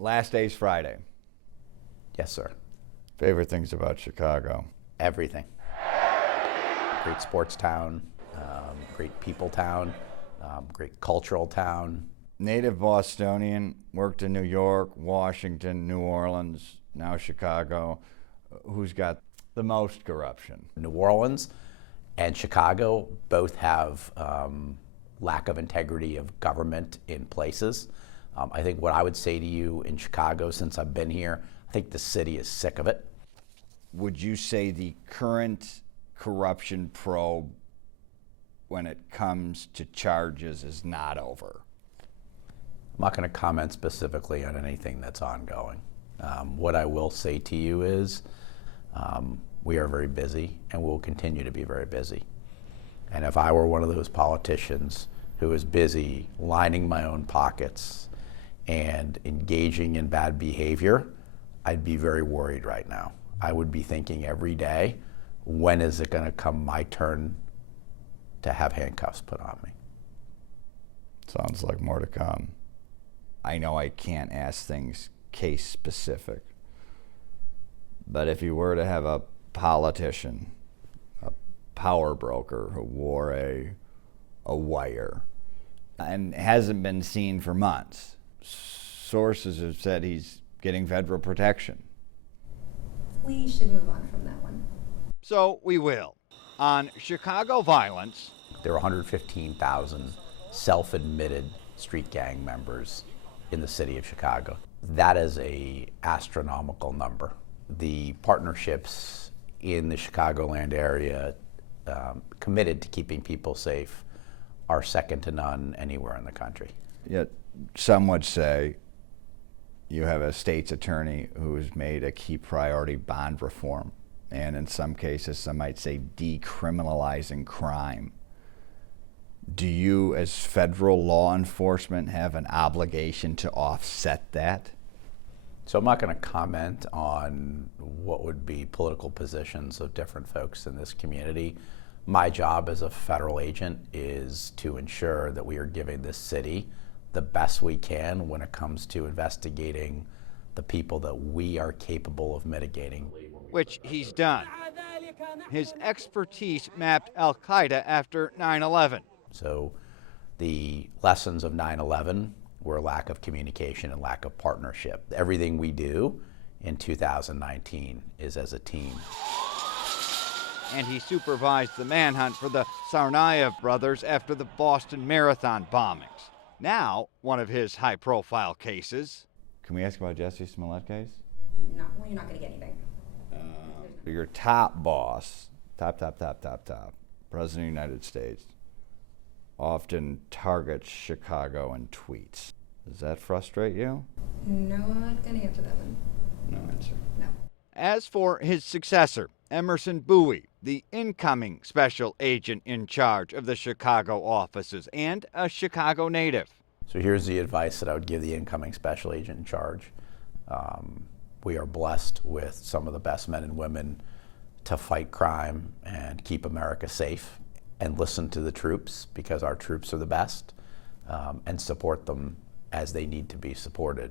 Last day's Friday. Yes, sir. Favorite things about Chicago? Everything. Great sports town, great people town, great cultural town. Native Bostonian, worked in New York, Washington, New Orleans, now Chicago. Who's got the most corruption? New Orleans and Chicago both have lack of integrity of government in places. I think what I would say to you in Chicago, since I've been here, I think the city is sick of it. Would you say the current corruption probe, when it comes to charges, is not over? I'm not going to comment specifically on anything that's ongoing. What I will say to you is we are very busy and will continue to be very busy. And if I were one of those politicians who is busy lining my own pockets and engaging in bad behavior, I'd be very worried right now. I would be thinking every day, when is it going to come my turn to have handcuffs put on me? Sounds like more to come. I know I can't ask things case specific, but if you were to have a politician, a power broker who wore a wire and hasn't been seen for months, sources have said he's getting federal protection. We should move on from that one. So we will. On Chicago violence, there are 115,000 self-admitted street gang members in the city of Chicago. That is an astronomical number. The partnerships in the Chicagoland area committed to keeping people safe are second to none anywhere in the country. Yet some would say you have a state's attorney who has made a key priority bond reform, and in some cases, some might say decriminalizing crime. Do you, as federal law enforcement, have an obligation to offset that? So I'm not going to comment on what would be political positions of different folks in this community. My job as a federal agent is to ensure that we are giving this city the best we can when it comes to investigating the people that we are capable of mitigating. Which he's done. His expertise mapped Al-Qaeda after 9/11. So the lessons of 9/11 were lack of communication and lack of partnership. Everything we do in 2019 is as a team. And he supervised the manhunt for the Tsarnaev brothers after the Boston Marathon bombings. Now, one of his high-profile cases. Can we ask about Jesse Smollett case? No, well, you're not going to get anything. Your top boss, top, President of the United States, often targets Chicago in tweets. Does that frustrate you? No, I'm not going to answer that one. No answer. No. As for his successor, Emerson Bowie, the incoming special agent in charge of the Chicago offices and a Chicago native. So here's the advice that I would give the incoming special agent in charge. We are blessed with some of the best men and women to fight crime and keep America safe, and listen to the troops, because our troops are the best, and support them as they need to be supported.